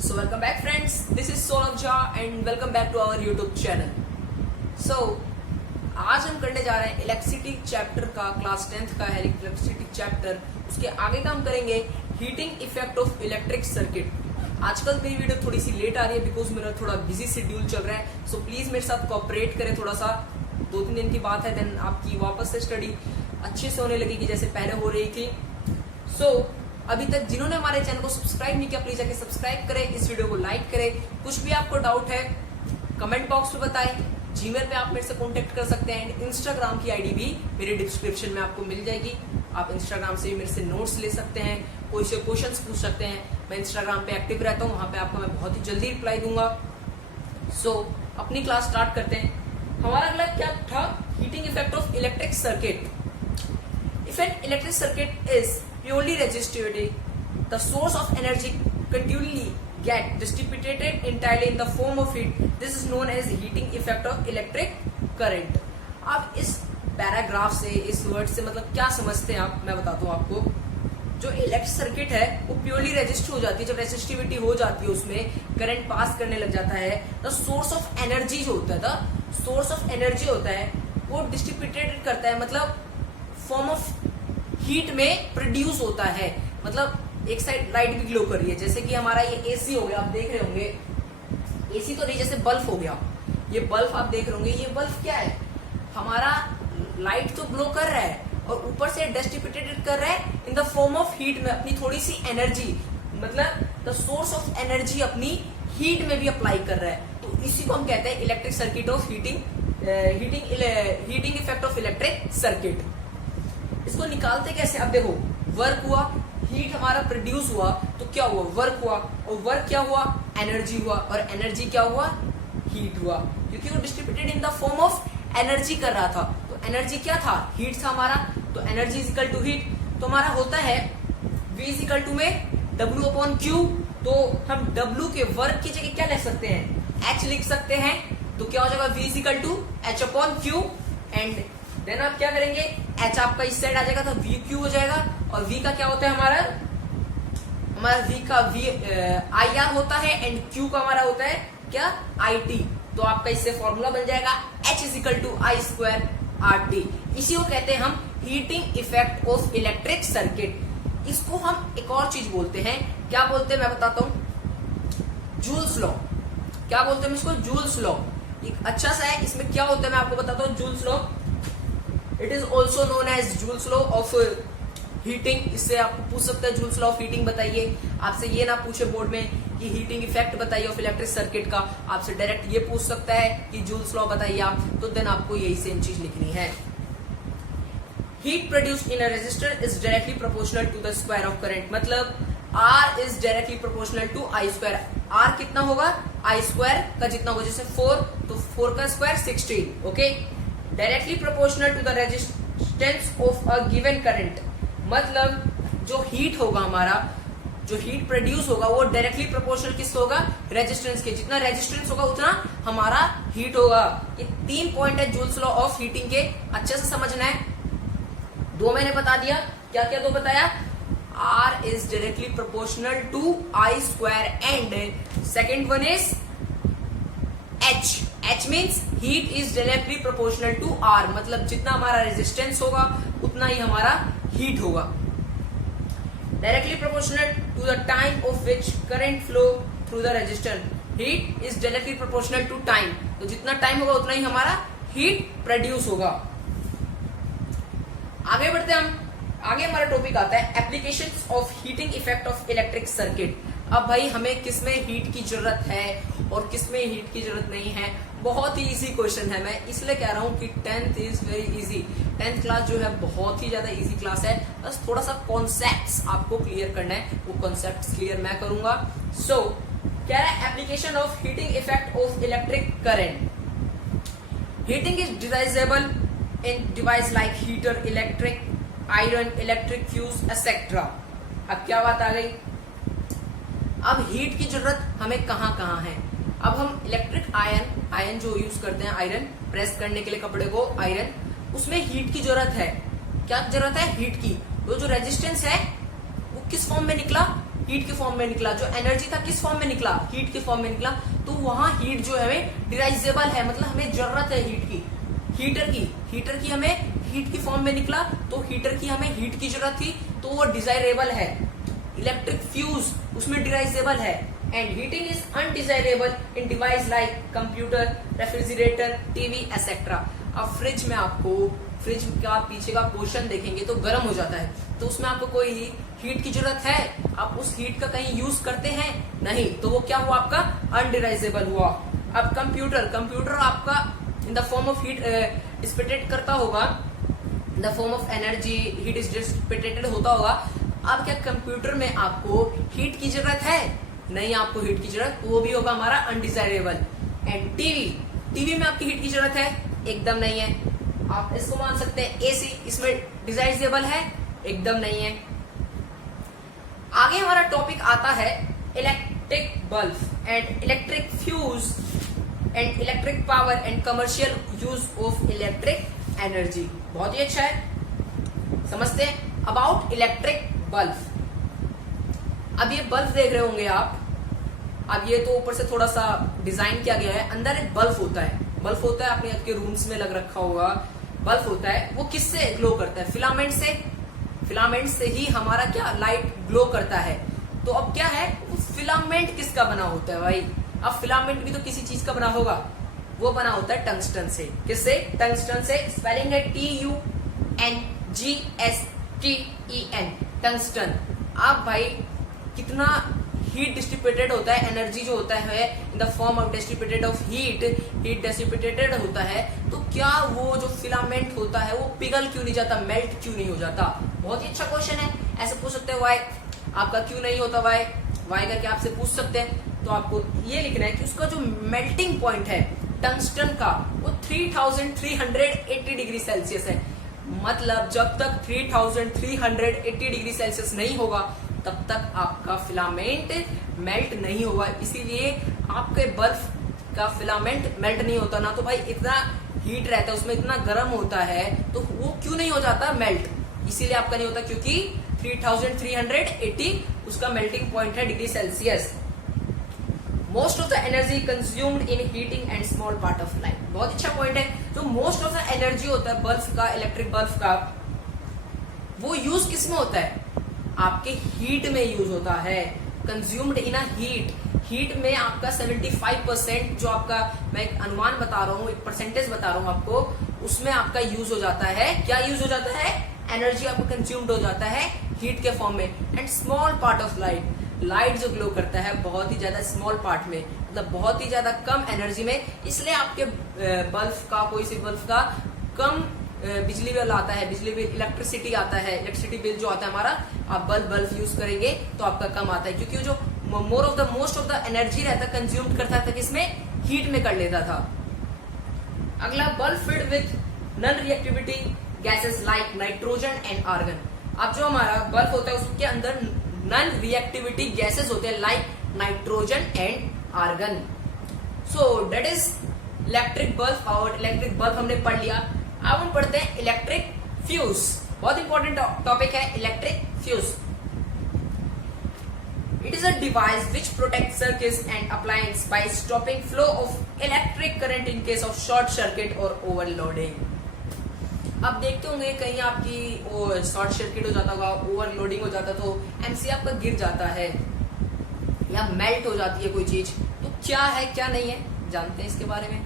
So welcome back friends, this is Saurabh Jha and welcome back to our YouTube channel. So आज हम करने जा रहे हैं इलेक्ट्रिसिटी चैप्टर का, क्लास 10th का है इलेक्ट्रिसिटी चैप्टर। उसके आगे का हम करेंगे heating effect of electric circuit. आजकल मेरी वीडियो थोड़ी सी लेट आ रही है बिकॉज मेरा थोड़ा बिजी शेड्यूल चल रहा है, सो प्लीज मेरे साथ कोऑपरेट करें थोड़ा सा। 2-3 दिन की बात है, देन आपकी वापस से स्टडी अच्छे से होने लगेगी जैसे पहले हो रही थी। सो अभी तक जिन्होंने हमारे चैनल को सब्सक्राइब नहीं किया प्लीज जाके सब्सक्राइब करें, इस वीडियो को लाइक करें। कुछ भी आपको डाउट है कमेंट बॉक्स में बताएं। जीमेल पे आप मेरे से कांटेक्ट कर सकते हैं एंड इंस्टाग्राम की आईडी भी मेरे डिस्क्रिप्शन में आपको मिल जाएगी। आप इंस्टाग्राम से भी मेरे से नोट्स ले सकते हैं, कोई से क्वेश्चंस पूछ सकते हैं। मैं इंस्टाग्राम पे एक्टिव रहता हूँ, वहां पे आपको मैं बहुत ही जल्दी रिप्लाई दूंगा। सो अपनी क्लास स्टार्ट करते हैं। हमारा अगला क्या था? Heating effect of electric circuit. If an electric circuit is purely resistivity, the source of energy continually get dissipated entirely in the form of heat. This is known as heating effect of electric current. अब इस paragraph से, इस word से मतलब क्या समझते हैं आप, मैं बताता हूँ आपको। जो इलेक्ट्रिक सर्किट है वो प्योरली रेजिस्ट हो जाती है। जब रेजिस्टिविटी हो जाती है उसमें करंट पास करने लग जाता है, द सोर्स ऑफ एनर्जी जो होता है, द सोर्स ऑफ एनर्जी होता है वो डिस्ट्रीब्यूटेड करता है, मतलब फॉर्म ऑफ हीट में प्रोड्यूस होता है। मतलब एक साइड लाइट भी ग्लो कर रही है, जैसे कि हमारा ये एसी हो गया, आप देख रहे होंगे। एसी तो नहीं, जैसे बल्ब हो गया, ये बल्ब आप देख रहे होंगे। ये बल्ब क्या है? हमारा लाइट तो ग्लो कर रहा है और ऊपर से डिस्ट्रीब्यूटेड कर रहा है in the form of heat में, अपनी थोड़ी सी एनर्जी, मतलब द सोर्स ऑफ एनर्जी अपनी हीट में भी अप्लाई कर रहा है। तो इसी को हम कहते हैं electric circuit of heating effect of electric circuit. इसको निकालते कैसे? अब देखो, वर्क हुआ, हीट हमारा प्रोड्यूस हुआ, तो क्या हुआ? वर्क हुआ, और वर्क क्या हुआ? एनर्जी हुआ, और एनर्जी क्या हुआ? हीट हुआ, क्योंकि वो distributed in the form of energy कर रहा था। तो एनर्जी क्या था? हीट था हमारा। तो energy is equal to heat. तो हमारा होता है V इज इक्वल टू में W/Q। तो हम W के वर्क की जगह क्या लिख सकते हैं? H लिख सकते हैं। तो क्या हो जाएगा? V is equal to H/Q। And then आप क्या करेंगे? H आपका इस साइड आ जाएगा तो VQ हो जाएगा। और V का क्या होता है? हमारा V का IR होता है एंड Q का हमारा होता है क्या? IT। तो आपका इससे फॉर्मूला बन जाएगा H is equal to I² RT। इसी को कहते हैं हम heating effect of electric circuit. इसको हम एक और चीज बोलते हैं, क्या बोलते हैं मैं बताता हूं, जूल्स लॉ। क्या बोलते हैं इसको? Joules law. एक अच्छा सा है, इसमें क्या होता है मैं आपको बताता हूँ। Joule's law, it is also known as Joule's law of heating. इससे आपको पूछ सकते हैं जूल्स लॉ ऑफ हीटिंग बताइए। आपसे ये ना पूछे बोर्ड में कि हीटिंग इफेक्ट बताइए ऑफ इलेक्ट्रिक सर्किट का, आपसे डायरेक्ट ये पूछ सकता है कि जूल्स लॉ बताइए आप, तो देन आपको यही सेम चीज लिखनी है। Heat produced in a resistor is directly proportional to the square of current. मतलब R is directly proportional to I²। R कितना होगा? I² का जितना होगा, जैसे 4 तो 4 का square 16। Okay, directly proportional to the resistance of a given current. मतलब जो हीट होगा हमारा, जो हीट प्रोड्यूस होगा वो डायरेक्टली प्रोपोर्शनल किससे होगा? रेजिस्टेंस के। जितना रेजिस्टेंस होगा उतना हमारा हीट होगा। ये 3 पॉइंट है जूल्स लॉ ऑफ हीटिंग के, अच्छे से समझना है। 2 मैंने बता दिया, क्या क्या 2 बताया? R is directly proportional to I² and second one is H. H means heat is directly proportional to R। मतलब जितना हमारा रेजिस्टेंस होगा उतना ही हमारा हीट होगा। Directly proportional to the time of which current flow through the resistor. Heat is directly proportional to time। तो जितना time होगा उतना ही हमारा हीट प्रोड्यूस होगा। आगे बढ़ते हम। आगे हमारा टॉपिक आता है applications of heating effect of electric circuit. अब भाई हमें किसमें हीट की जरूरत है और किसमें हीट की जरूरत नहीं है? बहुत ही इजी क्वेश्चन है। मैं इसलिए कह रहा हूँ कि 10th is very easy. 10th class जो है बहुत ही ज्यादा इजी क्लास है। बस थोड़ा सा कॉन्सेप्ट्स आपको क्लियर करना है, वो कॉन्सेप्ट्स क्लियर मैं करूंगा। सो क्या है application of heating effect of electric current. Heating is divisible in device like heater, electric iron, electric fuse etcetera. अब क्या बात आ गई? अब हीट की जरूरत हमें कहाँ कहाँ है? अब हम इलेक्ट्रिक आयरन जो यूज करते हैं, आयरन प्रेस करने के लिए कपड़े को, आयरन, उसमें हीट की जरूरत है। क्या जरूरत है? हीट की। तो जो रेजिस्टेंस है वो किस फॉर्म में निकला? हीट के फॉर्म में निकला, जो एनर्जी था किस फॉर्म में निकला, हीट के फॉर्म में निकला, तो वहां हीट जो है हमें डिराइजेबल है, मतलब हमें जरूरत है हीट की, हीटर की हमें हीट की फॉर्म में निकला, तो हीटर की हमें हीट की जरूरत थी, तो वो डिजायरेबल है। इलेक्ट्रिक फ्यूज उसमें डिराइजेबल है, and heating is undesirable in device like computer, refrigerator, TV etcetera. अब फ्रिज में आपको, फ्रिज का पीछे का पोर्शन देखेंगे तो गर्म हो जाता है, तो उसमें आपको कोई हीट की जरूरत है, आप उस हीट का कहीं यूज करते हैं नहीं, तो वो क्या हुआ आपका अनडिराइजेबल हुआ। अब कंप्यूटर आपका in the form of heat dissipated करता होगा, in the form of energy heat is dissipated होता होगा। अब क्या कंप्यूटर में आपको हीट की जरूरत है, नहीं आपको हीट की जरूरत, वो भी होगा हमारा अनडिजायरेबल। एंड टीवी में आपकी हीट की जरूरत है, एकदम नहीं है। आप इसको मान सकते हैं एसी, इसमें डिजायरेबल है, एकदम नहीं है। आगे हमारा टॉपिक आता है electric bulb and electric fuse and electric power and commercial use of electric energy. बहुत ही अच्छा है, समझते हैं अबाउट इलेक्ट्रिक बल्ब। अब ये बल्ब देख रहे होंगे आप, अब ये तो ऊपर से थोड़ा सा डिजाइन किया गया है, अंदर एक बल्ब होता है, आपने आपके रूम्स में लग रखा होगा, बल्ब होता है, वो किससे ग्लो करता है, फिलामेंट से ही हमारा क्या लाइट ग्लो करता है। तो अब क्या है, फिलामेंट किसका बना होता है भाई, अब फिलामेंट भी तो किसी चीज का बना होगा, वो बना होता है टंगस्टन से। किससे, टंगस्टन से, स्पेलिंग है TUNGSTEN, टंगस्टन। अब भाई कितना हीट डिस्ट्रीब्यूटेड होता है, एनर्जी जो होता है in the form of distributed of heat distributed होता है, तो क्या वो जो फिलामेंट होता है वो पिघल क्यों नहीं जाता, मेल्ट क्यों नहीं हो जाता। बहुत ही अच्छा क्वेश्चन है, ऐसे पूछ सकते हैं वाई, आपका क्यों नहीं होता वाई करके आपसे पूछ सकते हैं। तो आपको ये लिखना है कि उसका जो मेल्टिंग पॉइंट है टंगस्टन का, वो 3380 डिग्री सेल्सियस है। मतलब जब तक 3380 डिग्री सेल्सियस नहीं होगा तब तक आपका फिलामेंट मेल्ट नहीं होगा। इसीलिए आपके बल्ब का फिलामेंट मेल्ट नहीं होता ना, तो भाई इतना हीट रहता है उसमें, इतना गर्म होता है, तो वो क्यों नहीं हो जाता मेल्ट, इसीलिए आपका नहीं होता, क्योंकि 3380 उसका मेल्टिंग पॉइंट है degree Celsius. Most of the energy consumed in heating and small part of light. बहुत अच्छा पॉइंट है, जो मोस्ट ऑफ द एनर्जी होता है बल्ब का, इलेक्ट्रिक बल्ब का, वो यूज किस में होता है, आपके हीट में यूज होता है। कंज्यूम्ड इन अ हीट में आपका 75% जो आपका, मैं एक अनुमान बता रहा हूँ, एक परसेंटेज बता रहा हूँ आपको, उसमें आपका यूज हो जाता है, क्या यूज हो जाता है, एनर्जी आपका कंज्यूम्ड हो जाता है हीट के फॉर्म में। And small part of light जो ग्लो करता है बहुत ही ज्यादा स्मॉल पार्ट में, मतलब बहुत ही ज्यादा कम एनर्जी में, इसलिए आपके बल्ब का, कोई सी बल्ब का कम बिजली बिल आता है, बिजली बिल, इलेक्ट्रिसिटी आता है, इलेक्ट्रिसिटी बिल जो आता है हमारा, आप बल्ब यूज करेंगे तो आपका कम आता है, क्योंकि जो मोस्ट ऑफ द एनर्जी रहता है कंज्यूम करता था किसमें, हीट में कर लेता था। अगला, bulb filled with non reactivity gases like nitrogen and argon. अब जो हमारा बल्ब होता है उसके अंदर नॉन रिएक्टिविटी गैसेस होते हैं like nitrogen and argon. So that is electric bulb, और इलेक्ट्रिक बल्ब हमने पढ़ लिया। अब हम पढ़ते हैं इलेक्ट्रिक फ्यूज। बहुत इंपॉर्टेंट टॉपिक है electric fuse. It is a device which protects circuits and appliances by stopping flow of electric current in case of short circuit or overloading. अब देखते होंगे कहीं आपकी शॉर्ट सर्किट हो जाता होगा, ओवरलोडिंग हो जाता, तो एमसी आपका गिर जाता है या मेल्ट हो जाती है कोई चीज, तो क्या है क्या नहीं है, जानते हैं इसके बारे में।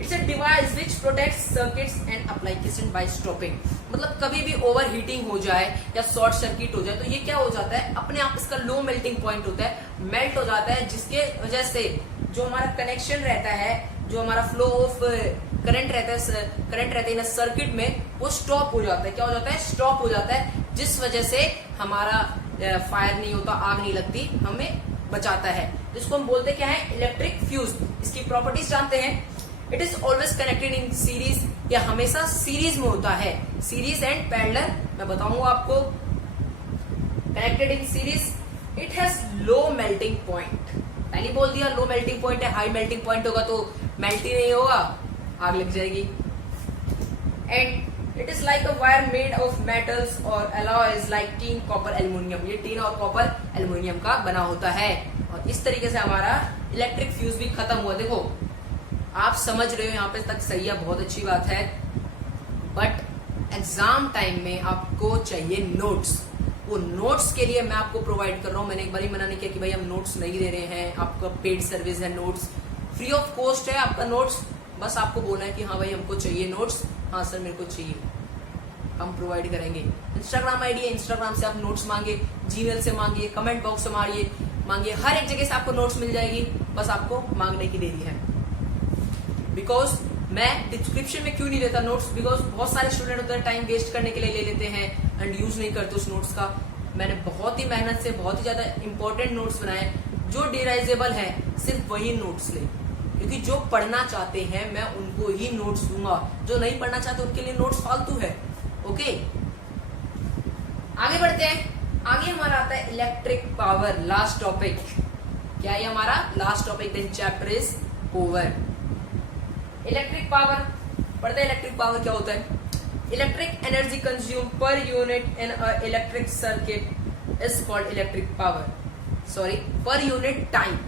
It's a device which protects circuits and application by stopping. मतलब कभी भी ओवर हीटिंग हो जाए या शॉर्ट सर्किट हो जाए तो ये क्या हो जाता है, अपने आप इसका लो मेल्टिंग पॉइंट होता है, मेल्ट हो जाता है, जिसके वजह से जो हमारा कनेक्शन रहता है, जो हमारा फ्लो ऑफ करंट रहता है इन सर्किट में, वो स्टॉप हो जाता है। क्या हो जाता है, स्टॉप हो जाता है, जिस वजह से हमारा फायर नहीं होता, आग नहीं लगती, हमें बचाता है, जिसको हम बोलते क्या है, इलेक्ट्रिक फ्यूज। इसकी प्रॉपर्टीज जानते हैं। It is always connected in series, या हमेशा सीरीज में होता है, सीरीज एंड पैरेलल, मैं बताऊंगा आपको। Connected in series, it has low melting point, पहले बोल दिया लो मेल्टिंग पॉइंट है, हाई मेल्टिंग पॉइंट होगा तो मेल्ट ही नहीं होगा, आग लग जाएगी। And it is like a wire made of metals और alloys like tin copper aluminium. ये टीन और कॉपर एल्यूमिनियम का बना होता है। और इस तरीके से हमारा इलेक्ट्रिक फ्यूज भी खत्म हुआ। देखो आप समझ रहे हो यहाँ पे तक सही है, बहुत अच्छी बात है। बट एग्जाम टाइम में आपको चाहिए नोट्स। वो नोट्स के लिए मैं आपको प्रोवाइड कर रहा हूँ। मैंने एक बार ही मना नहीं किया कि भाई हम नोट्स नहीं दे रहे हैं, आपका पेड सर्विस है, नोट्स फ्री ऑफ कॉस्ट है आपका नोट्स। बस आपको बोलना है कि हाँ भाई हमको चाहिए नोट्स, हाँ सर मेरे को चाहिए, हम प्रोवाइड करेंगे। इंस्टाग्राम आईडी है, इंस्टाग्राम से आप नोट्स मांगे, जीमेल से मांगिए, कमेंट बॉक्स से मांगिए, हर एक जगह से आपको नोट्स मिल जाएगी। बस आपको मांगने की देरी है। बिकॉज मैं डिस्क्रिप्शन में क्यों नहीं देता नोट्स, बिकॉज बहुत सारे स्टूडेंट होते हैं टाइम वेस्ट करने के लिए ले लेते हैं एंड यूज नहीं करते उस नोट्स का। मैंने बहुत ही मेहनत से बहुत ही ज्यादा इंपॉर्टेंट नोट्स बनाए, जो डिराइजेबल है सिर्फ वही नोट्स ले, क्योंकि जो पढ़ना चाहते हैं मैं उनको ही नोट्स दूंगा, जो नहीं पढ़ना चाहते उनके लिए नोट्स फालतू है। ओके आगे बढ़ते हैं। आगे हमारा आता है इलेक्ट्रिक पावर, लास्ट टॉपिक। क्या है हमारा last topic? Then chapter is over. Electric power पढ़ते हैं। इलेक्ट्रिक पावर क्या होता है? Electric energy consume per unit in a electric circuit is called electric power. Sorry, per unit time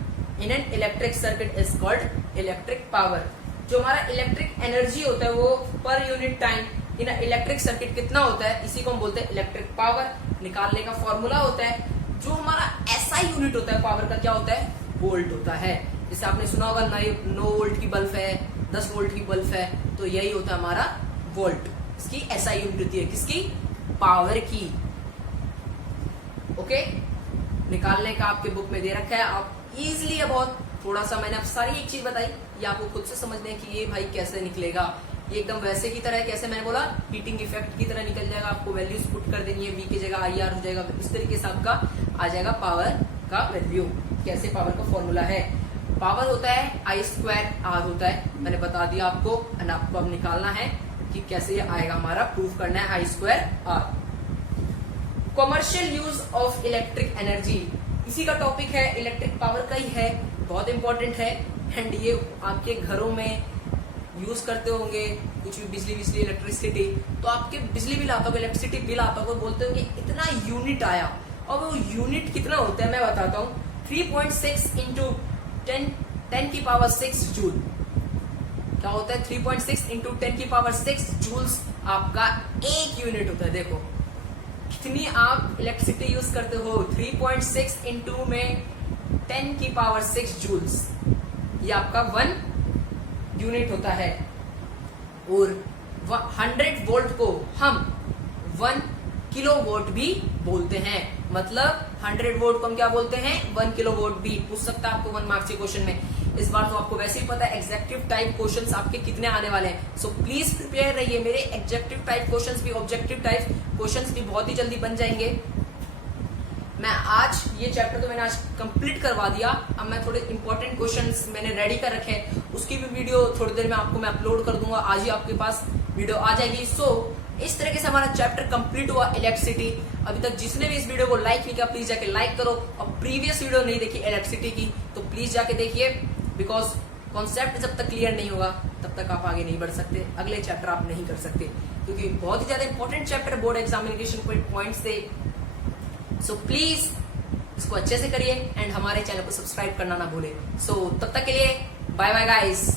in an electric circuit is called electric power. जो हमारा electric energy होता है वो per unit time in electric circuit कितना होता है, इसी को हम बोलते हैं इलेक्ट्रिक पावर। निकालने का फॉर्मूला होता है, जो हमारा एसआई यूनिट होता है पावर का क्या होता है? वोल्ट होता है। जैसे आपने सुना होगा 9 वोल्ट की बल्ब है, 10 वोल्ट की बल्ब है, तो यही होता है हमारा वोल्ट। इसकी एसआई यूनिट होती है, किसकी? पावर की। ओके निकालने का आपके बुक में दे रखा है, आप इजिली है बहुत। थोड़ा सा मैंने अब सारी एक चीज बताई, ये आपको खुद से समझने की ये भाई कैसे निकलेगा। ये एकदम वैसे की तरह है, कैसे मैंने बोला हीटिंग इफेक्ट की तरह निकल जाएगा। आपको वैल्यूज पुट कर देनी है, वी की जगह IR हो जाएगा। इस तरीके से आपका आ जाएगा पावर का वैल्यू। कैसे पावर का फॉर्मूला है? पावर होता है I²R होता है, मैंने बता दिया आपको। एंड आपको अब निकालना है कि कैसे ये आएगा, हमारा प्रूफ करना है I²R। Commercial use of electric energy, इसी का टॉपिक है, इलेक्ट्रिक पावर का ही है, बहुत इंपॉर्टेंट है। एंड ये आपके घरों में यूज करते होंगे कुछ भी बिजली इलेक्ट्रिसिटी, तो आपके बिजली बिल आता होगा, इलेक्ट्रिसिटी बिल आता होगा, बोलते होंगे इतना यूनिट आया। और वो यूनिट कितना होता है मैं बताता हूँ, 3.6 इंटू 10 की पावर 6 जूल। क्या होता है? 3.6 इंटू 10 की पावर 6 जूल्स आपका एक यूनिट होता है। देखो कितनी आप इलेक्ट्रिसिटी यूज करते हो, 3.6 इंटू में 10 की पावर 6 जूल्स, ये आपका 1 यूनिट होता है। और 100 वोल्ट को हम 1 किलो वोल्ट भी बोलते हैं। मतलब 100 वोल्ट को हम क्या बोलते हैं? 1 किलो वोल्ट भी। पूछ सकता है आपको 1 मार्क्स के क्वेश्चन में। इस बार तो आपको वैसे ही पता है एग्जेक्टिव टाइप क्वेश्चंस आपके कितने आने वाले हैं। सो प्लीज प्रिपेयर रहिए, मेरे एग्जेक्टिव टाइप क्वेश्चंस भी, ऑब्जेक्टिव टाइप क्वेश्चंस भी बहुत ही जल्दी बन जाएंगे। मैं आज ये चैप्टर तो मैंने आज कंप्लीट करवा दिया। अब मैं थोड़े इंपॉर्टेंट क्वेश्चंस मैंने रेडी कर रखे हैं, उसकी भी वीडियो थोड़ी देर में आपको मैं अपलोड कर दूंगा। आज ही आपके पास वीडियो आ जाएगी। सो इस तरीके से हमारा चैप्टर कंप्लीट हुआ इलेक्ट्रिसिटी। अभी तक जिसने भी इस वीडियो को लाइक नहीं किया प्लीज जाके लाइक करो, और प्रीवियस वीडियो नहीं देखी इलेक्ट्रिसिटी की तो प्लीज जाके देखिए, बिकॉज कॉन्सेप्ट जब तक क्लियर नहीं होगा तब तक आप आगे नहीं बढ़ सकते, अगले चैप्टर आप नहीं कर सकते, क्योंकि बहुत ही ज्यादा important chapter board examination points थे। सो प्लीज इसको अच्छे से करिए एंड हमारे चैनल को सब्सक्राइब करना ना भूले। सो तब तक के लिए बाय बाय गाइस।